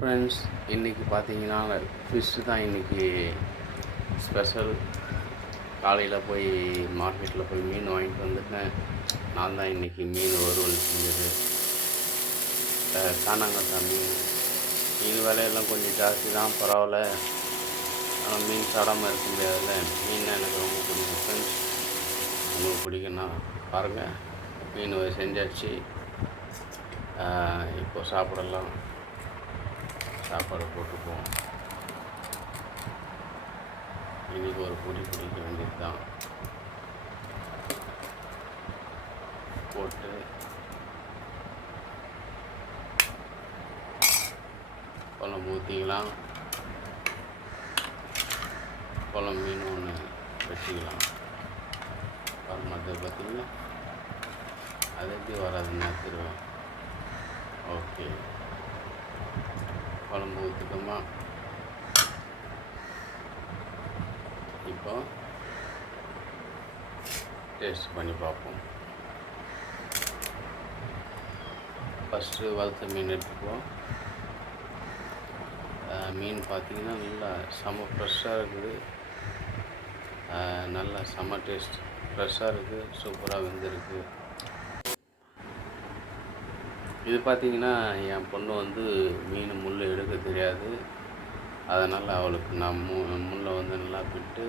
Friends, இன்றைக்கி பார்த்தீங்கன்னா fish தான் இன்றைக்கி ஸ்பெஷல். காலையில் போய் மார்க்கெட்டில் போய் மீன் வாங்கிட்டு வந்துட்டேன். நான் தான் இன்றைக்கி மீன் வறுவல் செஞ்சது. கானாங்கத்தா மீன். மீன் விலையெல்லாம் கொஞ்சம் ஜாஸ்தி தான், பரவாயில்ல. ஆனால் மீன் சாடாமல் இருக்க முடியாதுல்ல. மீன் எனக்கு ரொம்ப பிடிக்கும் ஃப்ரெண்ட்ஸ். உங்களுக்கு பிடிக்குன்னா பாருங்கள். மீன் செஞ்சாச்சு. இப்போ சாப்பிடலாம். சாப்பாடு போட்டுக்குவோம். இன்றைக்கி ஒரு பொடி பிடிக்க வேண்டியது தான். போட்டு குழம்பு ஊற்றிக்கலாம். குழம்பு மீன் ஒன்று வச்சுக்கலாம். மற்ற பார்த்திங்கன்னா அது எப்படி வராதுன்னு எடுத்துருவேன். ஓகே, குழம்பு ஊற்றிட்டோமா? இப்போ டேஸ்ட் பண்ணி பார்ப்போம். ஃபஸ்ட்டு வறுத்த மீன் எடுத்துக்குவோம். மீன் பார்த்திங்கன்னா நல்லா செம்ம ஃப்ரெஷ்ஷாக இருக்குது. நல்லா செம்ம டேஸ்ட், ஃப்ரெஷ்ஷாக இருக்குது, சூப்பராக வெந்திருக்கு. இது பார்த்திங்கன்னா என் பொண்ணு வந்து மீன் முள் எடுக்க தெரியாது. அதனால் அவளுக்கு நான் முள்ளை வந்து நல்லா பிட்டு,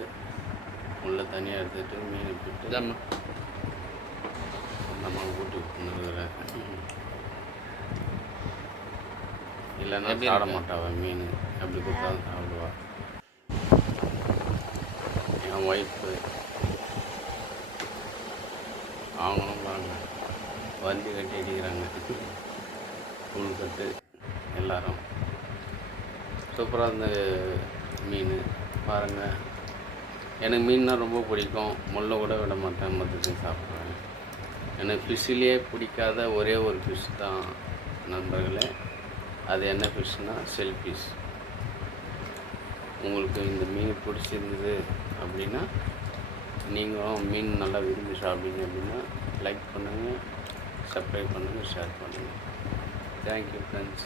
முள்ளை தனியாக எடுத்துகிட்டு மீனை பிட்டு நம்ம ஊட்டி பண்ணுறேன். இல்லைன்னா சாப்பிட மாட்டாள் மீன். எப்படி கொடுத்தாலும் சாப்பிடுவா. என் ஒய்ஃபு அவங்களும் பாருங்க வண்டி கட்டி அடிக்கிறாங்க. ஸ்கூல் கட்டு எல்லோரும். சூப்பராக இருந்த மீன் பாருங்கள். எனக்கு மீன்னா ரொம்ப பிடிக்கும். முள்ளை கூட விட மாட்டேன், மொத்தத்தையும் சாப்பிடுவேன். எனக்கு ஃபிஷ்ஷிலே பிடிக்காத ஒரே ஒரு ஃபிஷ் தான் நண்பர்களே. அது என்ன ஃபிஷ்னால் ஷெல்ஃபிஷ். உங்களுக்கு இந்த மீன் பிடிச்சிருந்தது அப்படின்னா, நீங்களும் மீன் நல்லா விரும்பி சாப்பிட்டீங்க அப்படின்னா லைக் பண்ணுங்கள், சப்ஸ்கிரைப் பண்ணுங்கள், ஷேர் பண்ணுங்கள். Thank you friends.